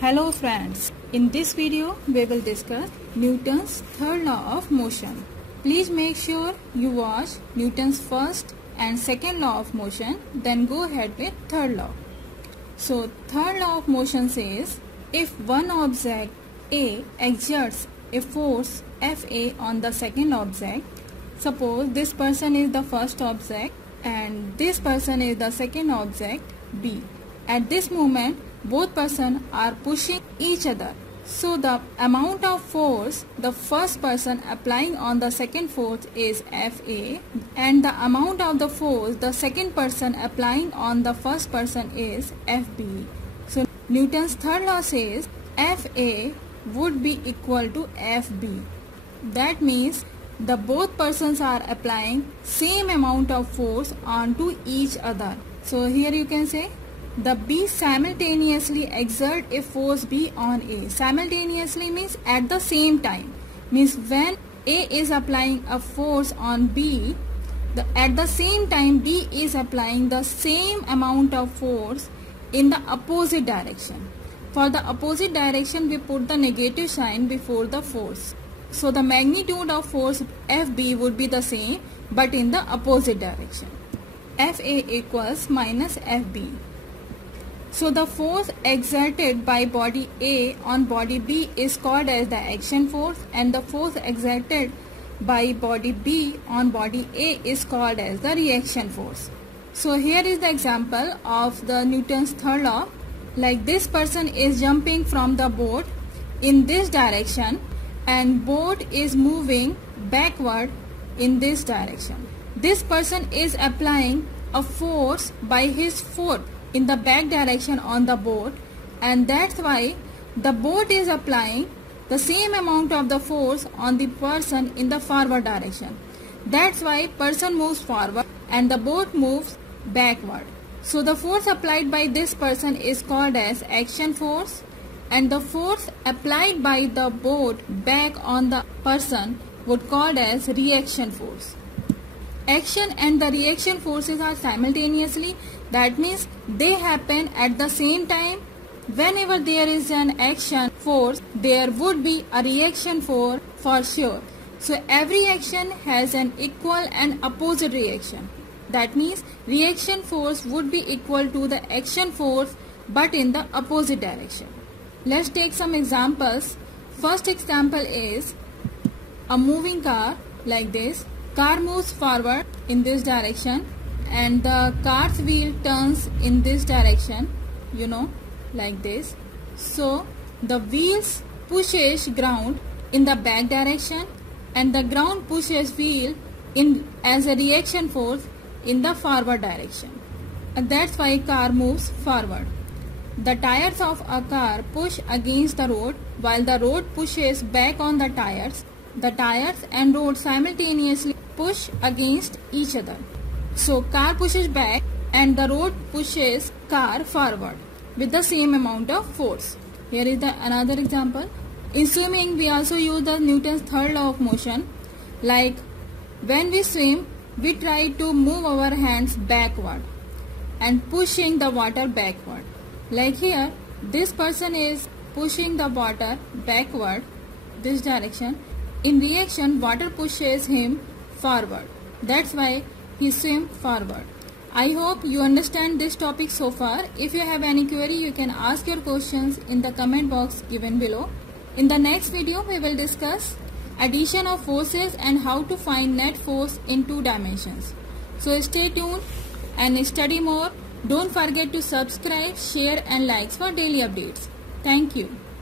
Hello friends, in this video we will discuss Newton's third law of motion. Please make sure you watch Newton's first and second law of motion, then go ahead with third law. So third law of motion says, if one object A exerts a force Fa on the second object, suppose this person is the first object and this person is the second object B. At this moment, both persons are pushing each other. So the amount of force the first person applying on the second force is Fa, and the amount of the force the second person applying on the first person is Fb. So Newton's third law says Fa would be equal to Fb. That means the both persons are applying same amount of force onto each other. So here you can say the B simultaneously exert a force B on A. Simultaneously means at the same time. Means when A is applying a force on B, at the same time B is applying the same amount of force in the opposite direction. For the opposite direction we put the negative sign before the force. So the magnitude of force Fb would be the same but in the opposite direction. Fa equals minus Fb. So the force exerted by body A on body B is called as the action force, and the force exerted by body B on body A is called as the reaction force. So here is the example of the Newton's third law. Like this person is jumping from the boat in this direction and boat is moving backward in this direction. This person is applying a force by his foot in the back direction on the boat, and that's why the boat is applying the same amount of the force on the person in the forward direction. That's why person moves forward and the boat moves backward. So the force applied by this person is called as action force, and the force applied by the boat back on the person would called as reaction force. Action and the reaction forces are simultaneously, that means they happen at the same time. Whenever there is an action force, there would be a reaction force for sure. So every action has an equal and opposite reaction. That means reaction force would be equal to the action force but in the opposite direction. Let's take some examples. First example is a moving car like this. Car moves forward in this direction and the car's wheel turns in this direction, like this. So the wheels pushes ground in the back direction and the ground pushes wheel in as a reaction force in the forward direction. And that's why car moves forward. The tires of a car push against the road while the road pushes back on the tires. The tires and road simultaneously push against each other. So car pushes back and the road pushes car forward with the same amount of force. Here is another example. In swimming we also use the Newton's third law of motion. Like when we swim, we try to move our hands backward and pushing the water backward. Like here, this person is pushing the water backward, this direction. In reaction, water pushes him forward. That's why he swims forward. I hope you understand this topic so far. If you have any query, you can ask your questions in the comment box given below. In the next video, we will discuss addition of forces and how to find net force in 2 dimensions. So stay tuned and study more. Don't forget to subscribe, share and like for daily updates. Thank you.